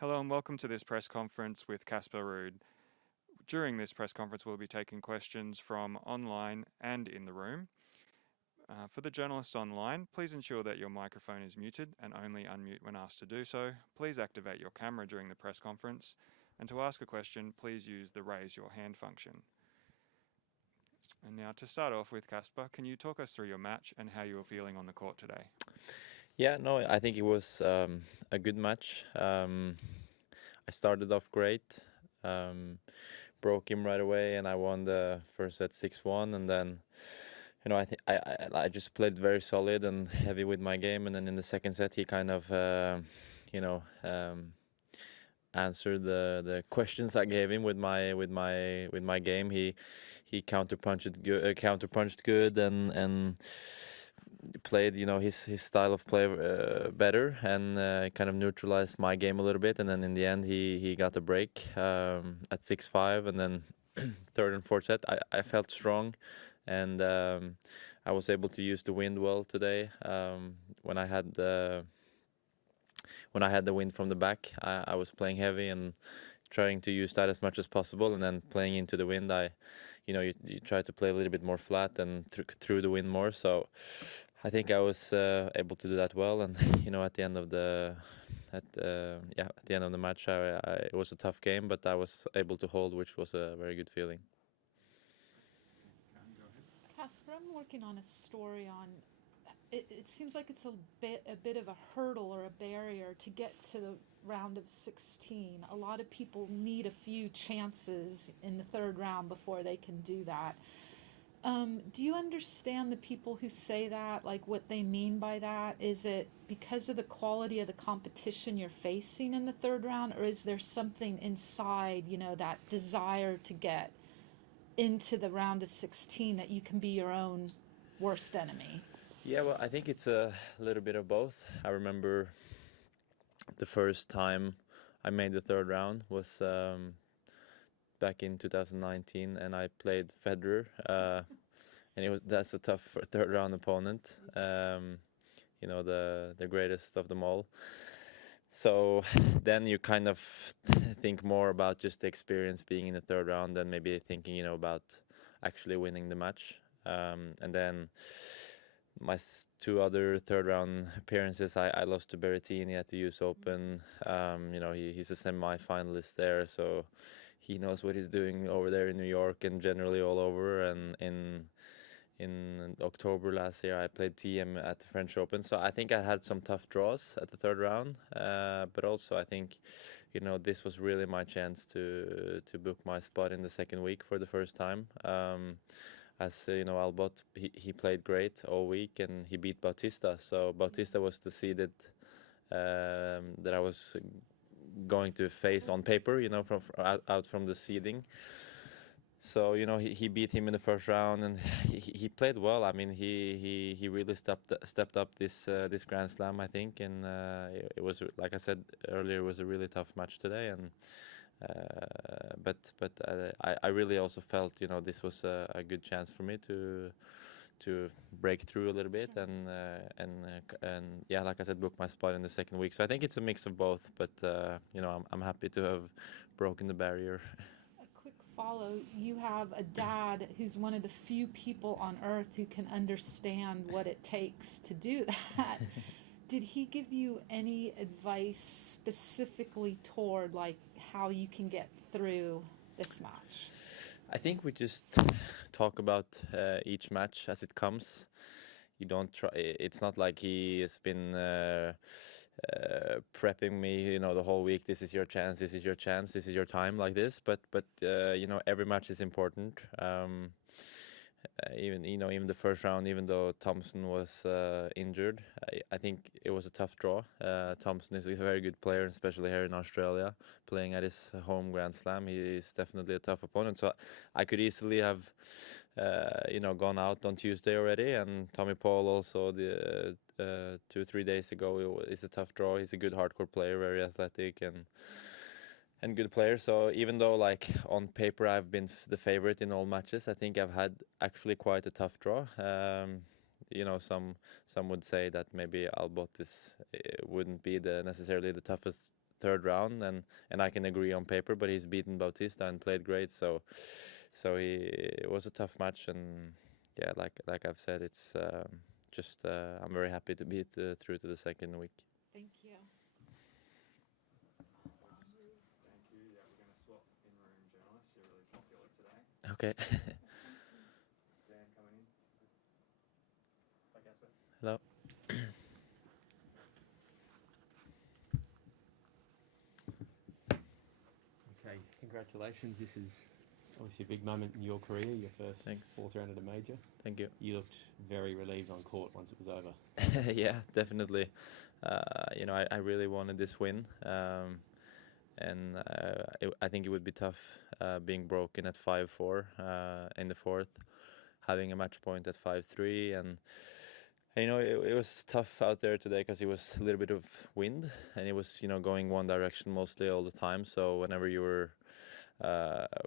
Hello and welcome to this press conference with Casper Ruud. During this press conference, we'll be taking questions from online and in the room. For the journalists online, please ensure that your microphone is muted and only unmute when asked to do so. Please activate your camera during the press conference. And to ask a question, please use the raise your hand function. And now to start off with, Casper, can you talk us through your match and how you were feeling on the court today? Yeah, no, I think it was a good match. I started off great, broke him right away, and I won the first set 6-1. And then, I think I just played very solid and heavy with my game. And then in the second set, he kind of, answered the questions I gave him with my game. He counterpunched good and played his style of play better, and kind of neutralized my game a little bit. And then in the end he got a break at 6-5, and then third and fourth set I felt strong, and I was able to use the wind well today. When I had the wind from the back, I was playing heavy and trying to use that as much as possible, and then playing into the wind, you try to play a little bit more flat and through the wind more. So I think I was able to do that well, and at the end of the match, it was a tough game, but I was able to hold, which was a very good feeling. Casper, I'm working on a story on. It seems like it's a bit of a hurdle or a barrier to get to the round of 16. A lot of people need a few chances in the third round before they can do that. Do you understand the people who say that, like what they mean by that? Is it because of the quality of the competition you're facing in the third round, or is there something inside, that desire to get into the round of 16 that you can be your own worst enemy? Yeah, well, I think it's a little bit of both. I remember the first time I made the third round was back in 2019, and I played Federer, and that's a tough third round opponent. The greatest of them all. So then you kind of think more about just the experience being in the third round than maybe thinking, about actually winning the match. And then my two other third round appearances, I lost to Berrettini at the US Open. He's a semi-finalist there, so he knows what he's doing over there in New York and generally all over. And in October last year, I played TM at the French Open. So I think I had some tough draws at the third round, but also I think, this was really my chance to book my spot in the second week for the first time. As Albot, he played great all week, and he beat Bautista. So Bautista was the seeded that I was going to face on paper, from out from the seeding. So he beat him in the first round, and he played well. I mean, he really stepped up this Grand Slam, I think, and it was, like I said earlier, it was a really tough match today. And I really also felt this was a good chance for me to break through a little bit, and yeah, like I said, book my spot in the second week. So I think it's a mix of both, but I'm happy to have broken the barrier. A quick follow. You have a dad who's one of the few people on earth who can understand what it takes to do that. Did he give you any advice specifically toward like how you can get through this match? I think we just talk about each match as it comes. You don't try. It's not like he has been prepping me, the whole week. This is your chance. This is your chance. This is your time. Like this. But every match is important. Even the first round, even though Thompson was injured, I think it was a tough draw. Thompson is a very good player, especially here in Australia, playing at his home Grand Slam. He is definitely a tough opponent. So I could easily have, gone out on Tuesday already. And Tommy Paul also, the 2-3 days ago, is a tough draw. He's a good hardcore player, very athletic and good player. So even though like on paper I've been the favorite in all matches, I think I've had actually quite a tough draw. Some would say that maybe Albot wouldn't be necessarily the toughest third round, and I can agree on paper, but he's beaten Bautista and played great, so it was a tough match, and yeah, like I've said, it's just I'm very happy to be through to the second week. Thank you. Thank you. Yeah, we're going to swap in-room journalists. You're really popular today. Okay. Dan coming in. Hi, Casper. Hello. Okay, congratulations. This is obviously a big moment in your career, your first Thanks. fourth round at a major. Thank you. You looked very relieved on court once it was over. Yeah, definitely. I really wanted this win, and I think it would be tough being broken at 5-4 in the fourth, having a match point at 5-3, and it was tough out there today because it was a little bit of wind, and it was going one direction mostly all the time. So whenever you were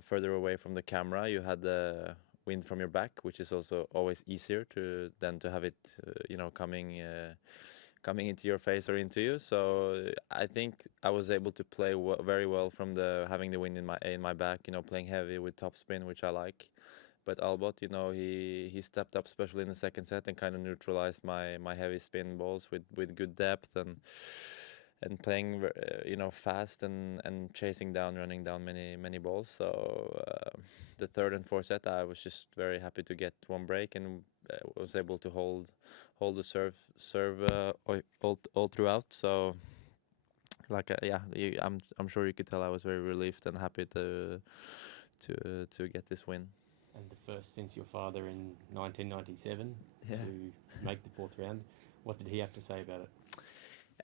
further away from the camera, you had the wind from your back, which is also always easier to have it coming into your face or into you. So I think I was able to play very well from having the wind in my back, playing heavy with topspin, which I like. But Albot, he stepped up, especially in the second set, and kind of neutralized my heavy spin balls with good depth and playing fast and chasing down, running down many balls. So the third and fourth set, I was just very happy to get one break, and was able to hold the serve all throughout. So I'm sure you could tell I was very relieved and happy to get this win. And the first since your father in 1997 Yeah. to make the fourth round. What did he have to say about it?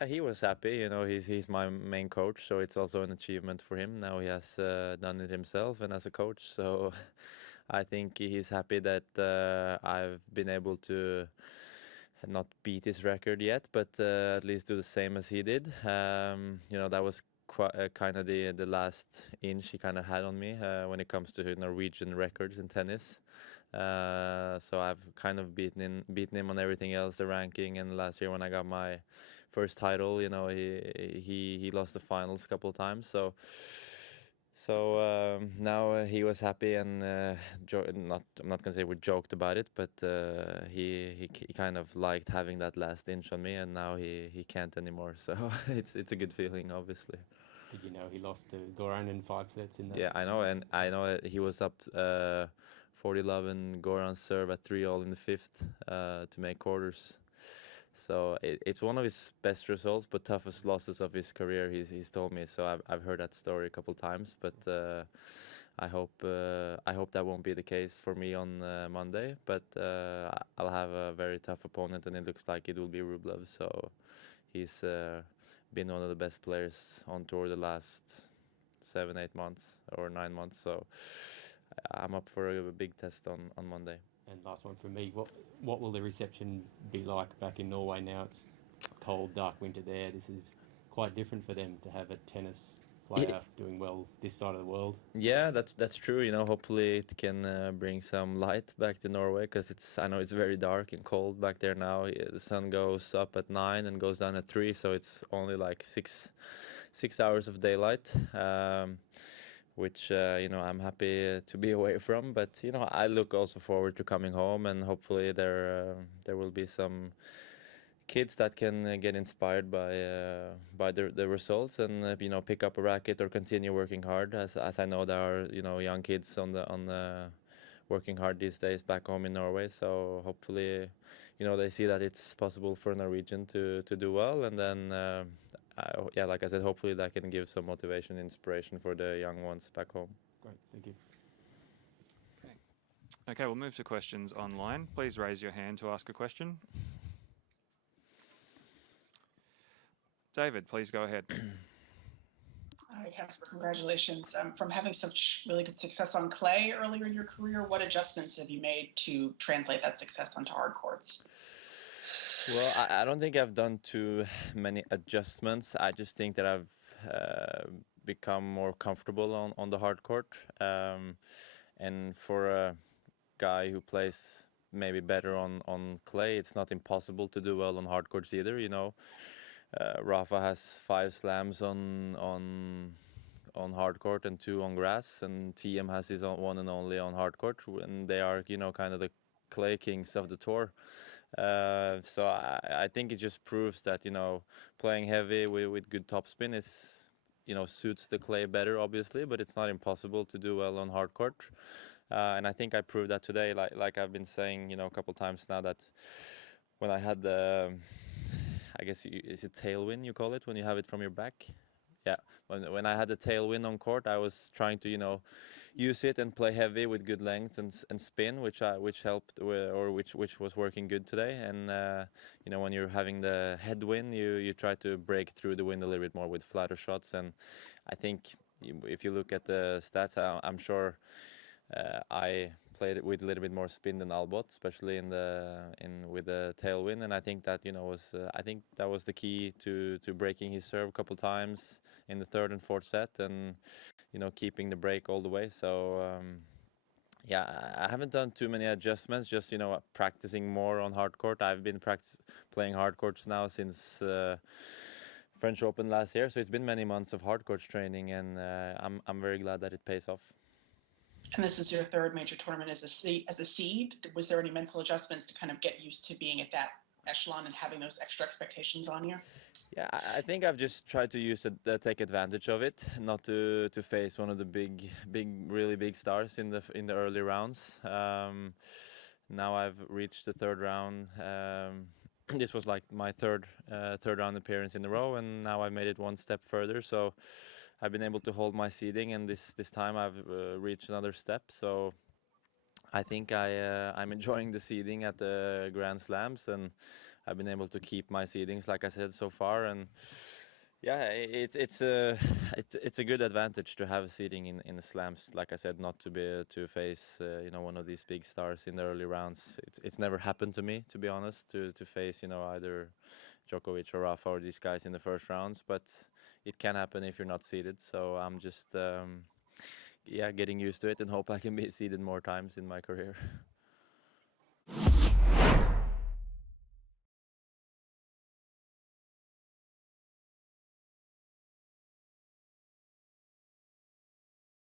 Yeah, he was happy. He's my main coach, so it's also an achievement for him. Now he has done it himself and as a coach, so I think he's happy that I've been able to not beat his record yet, but at least do the same as he did. That was kind of the last inch he kind of had on me when it comes to Norwegian records in tennis. So I've kind of beaten him on everything else, the ranking. And last year when I got my first title, he lost the finals a couple of times. So now he was happy, and I'm not gonna say we joked about it, but he kind of liked having that last inch on me, and now he can't anymore. So it's a good feeling, obviously. Did you know he lost to Goran in 5 sets in that? Yeah, I know, and I know that he was up 40-love, and Goran serve at 3-all in the fifth to make quarters. So it's one of his best results, but toughest losses of his career. He's told me. So I've heard that story a couple times, but I hope that won't be the case for me on Monday. But I'll have a very tough opponent, and it looks like it will be Rublev. So he's been one of the best players on tour the last 7-8 months or 9 months. So I'm up for a big test on Monday. And last one from me. What will the reception be like back in Norway now? It's cold, dark winter there. This is quite different for them to have a tennis player doing well this side of the world. Yeah, that's true. Hopefully it can bring some light back to Norway, because I know it's very dark and cold back there now. The sun goes up at 9 and goes down at 3, so it's only like 6 hours of daylight. Which I'm happy to be away from, but I look also forward to coming home, and hopefully there will be some kids that can get inspired by the results, and pick up a racket or continue working hard, as I know there are young kids on the working hard these days back home in Norway. So hopefully they see that it's possible for a Norwegian to do well, and then like I said, hopefully that can give some motivation, inspiration for the young ones back home. Great, thank you. Okay, we'll move to questions online. Please raise your hand to ask a question. David, please go ahead. Hi, Casper. Congratulations. From having such really good success on clay earlier in your career, what adjustments have you made to translate that success onto hard courts? Well, I don't think I've done too many adjustments. I just think that I've become more comfortable on the hard court. And for a guy who plays maybe better on clay, it's not impossible to do well on hard courts either, Rafa has 5 slams on hard court and 2 on grass, and TM has his own one and only on hard court, and they are, you know, kind of the clay kings of the tour. So I think it just proves that, you know, playing heavy with good topspin is, you know, suits the clay better, obviously, but it's not impossible to do well on hard court. And I think I proved that today, like I've been saying, you know, a couple times now, that when I had the, I guess, is it tailwind you call it, when you have it from your back? Yeah, when I had the tailwind on court, I was trying to, you know, use it and play heavy with good length and spin, which helped, which was working good today. And you know, when you're having the headwind, you try to break through the wind a little bit more with flatter shots. And I think if you look at the stats, I'm sure I played it with a little bit more spin than Albot, especially with the tailwind. And I think that, you know, was I think that was the key to breaking his serve a couple times in the third and fourth set, and, you know, keeping the break all the way. So yeah, I haven't done too many adjustments, just, you know, practicing more on hard court. I've been playing hard courts now since French Open last year, so it's been many months of hard courts training, and I'm very glad that it pays off. And this is your third major tournament as a seed. Was there any mental adjustments to kind of get used to being at that echelon and having those extra expectations on you? Yeah, I think I've just tried to use it, take advantage of it, not to face one of the really big stars in the early rounds. Now I've reached the third round. This was like my third round appearance in a row, and now I made it one step further. So I've been able to hold my seeding, and this time I've reached another step. So I think I'm enjoying the seeding at the Grand Slams, and I've been able to keep my seedings, like I said, so far. And yeah, it's a good advantage to have seeding in the slams, like I said, not to face you know, one of these big stars in the early rounds. It's never happened to me, to be honest, to face, you know, either Djokovic or Rafa or these guys in the first rounds, but it can happen if you're not seeded. So I'm just yeah, getting used to it, and hope I can be seeded more times in my career.